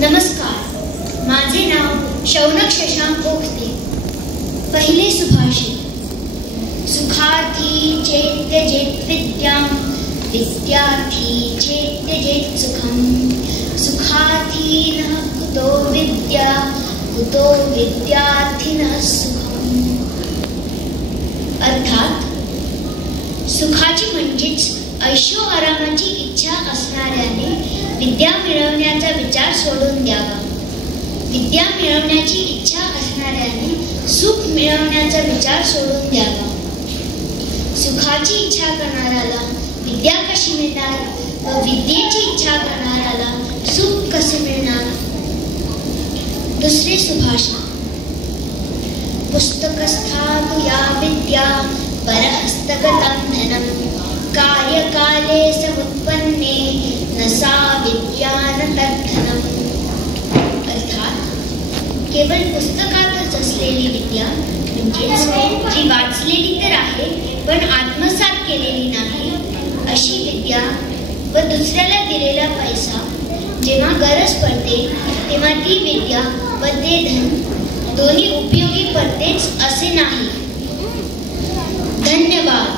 नमस्कार, माझे नाव शौनक शशांक ओखते. पहिले सुभाषित. सुखार्थी चेत्यजेत विद्यां, विद्यार्थी चेत्यजेत सुखं. सुखार्थी नः कुतो विद्या, कुतो विद्यार्थिनः सुखम्. अर्थात सुखाची म्हणजेच ऐशो आरामाची इच्छा असणाऱ्याने विद्या मिळवण्याचा विचार सोडून द्यावा. विद्या मिळवण्याची इच्छा असणाऱ्याने सुख मिळवण्याचा विचार सोडून द्यावा. सुखाची इच्छा करणाऱ्याला विद्या कशी मिळणार व विद्येची इच्छा करणाऱ्याला सुख कसे मिळणार? दुसरे सुभाषित. पुस्तकस्था तु या विद्या, परहस्तगतं धनं. कार्यकाले समुत्पन्ने न सा विद्या न तद्धनम्. अर्थात केवळ पुस्तकातच असलेली विद्या म्हणजेच जी वाचलेली तर आहे पण आत्मसात केलेली नाही अशी विद्या व दुसऱ्याला दिलेला पैसा जेव्हा गरज पडते तेव्हा ती विद्या व ते धन दोन्ही उपयोगी पडतेच असे नाही. धन्यवाद.